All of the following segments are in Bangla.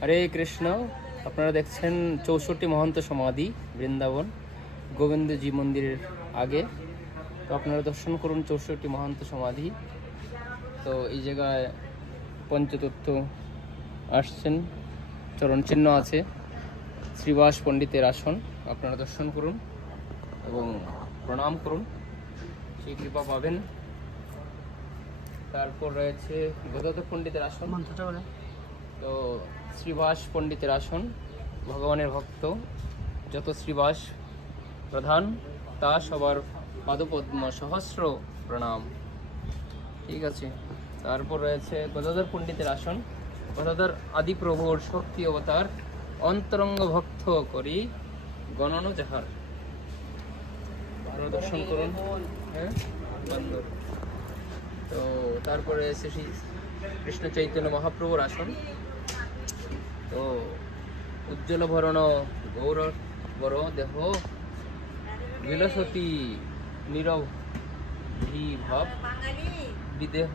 হরে কৃষ্ণ। আপনারা দেখছেন 64 মহন্ত সমাধি বৃন্দাবন গোবিন্দজি মন্দিরের আগে। তো আপনারা দর্শন করুন 64 মহন্ত সমাধি। তো এই জায়গায় পঞ্চতত্ত্ব আসছেন, চরণ চিহ্ন আছে, শ্রীবাস পণ্ডিতের আসন। আপনারা দর্শন করুন এবং প্রণাম করুন, সেই কৃপা পাবেন। তারপর রয়েছে গদাধর পণ্ডিতের আসন। তো শ্রীবাস পণ্ডিতের আসন, ভগবানের ভক্ত যত শ্রীবাস প্রধান তা সবার পাদপদ্ম সহস্র প্রণাম। ঠিক আছে। তারপর রয়েছে গদাধর পণ্ডিতের আসন। গদাধর আদিপ্রভুর শক্তি অবতার, অন্তরঙ্গ ভক্ত করি গণন যাহার। দর্শন করুন। হ্যাঁ, বান্দর। তো তারপরে শ্রী কৃষ্ণ চৈতন্য মহাপ্রভুর আসন। তো উজ্জ্বল ভরণ গৌর বর দেহ বিলসতি নীরব ভাব বিদেহ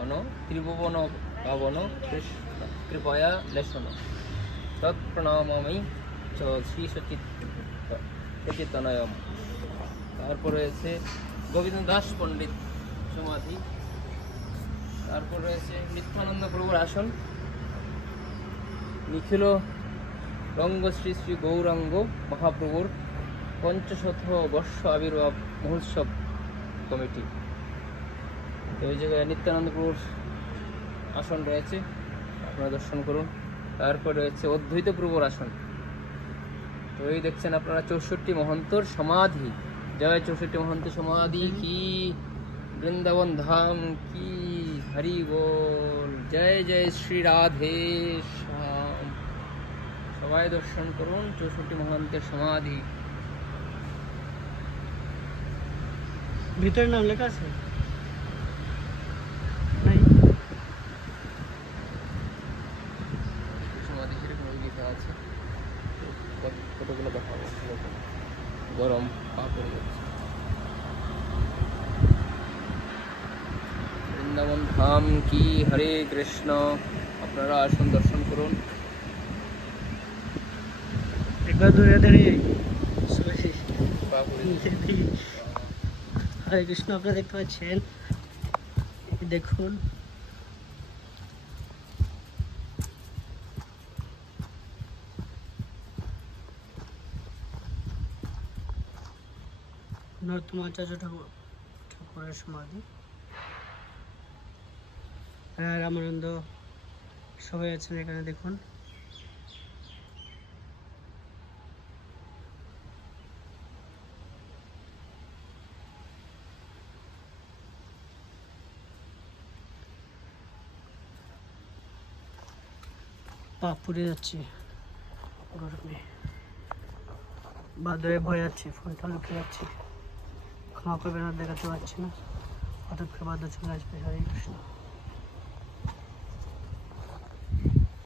অন ত্রিভুবন পাবন কৃষ্ণ কৃপয়া লেশন তৎপ্রণামি চ শ্রী সচিতনয়ম। তারপরে রয়েছে গোবিন্দ দাস পণ্ডিত সমাধি। তারপর রয়েছে নিত্যানন্দ প্রভুর আসন। নিখিল রঙ্গ শ্রী শ্রী গৌরাঙ্গ মহাপ্রভুর পঞ্চশত বর্ষ আবির্ভাব মহোৎসব কমিটি। তো এই জায়গায় নিত্যানন্দ প্রভুর আসন রয়েছে, আপনারা দর্শন করুন। তারপর রয়েছে অদ্বৈত প্রভুর আসন। তো এই দেখছেন আপনারা 64 মহন্তর সমাধি। জয় 64 মহন্ত সমাধি কি, বৃন্দাবন ধাম কি, হরি বল। জয় জয় শ্রী রাধে শ্যাম। সবাই দর্শন করুন 64 মহন্তের সমাধি। ভিতরে নাম লেখা আছে নাই? সমাধি সেরকম লেখা আছে, কতগুলো দেখাবো। গরম পা পড়ে যাচ্ছে। বৃন্দাবন ধাম কি, হরে কৃষ্ণ। আপনারা আসুন, দর্শন করুন। একবার দূরে দাঁড়িয়ে পা পড়ে যাচ্ছে। হরে কৃষ্ণ। আপনারা দেখতে পাচ্ছেন, দেখুন নরোত্তম আচার্য ঠাকুরের সমাধি। রামানন্দ সবাই আছেন এখানে, দেখুন। পা পুড়ে যাচ্ছে গরমে, বাদরে ভয় যাচ্ছে, ফোনটা লুকে যাচ্ছে। ক্ষমা করবেন, আর দেখাতে পারছি না, হঠাৎ করে বাদ চলে আসবে। হরে কৃষ্ণ।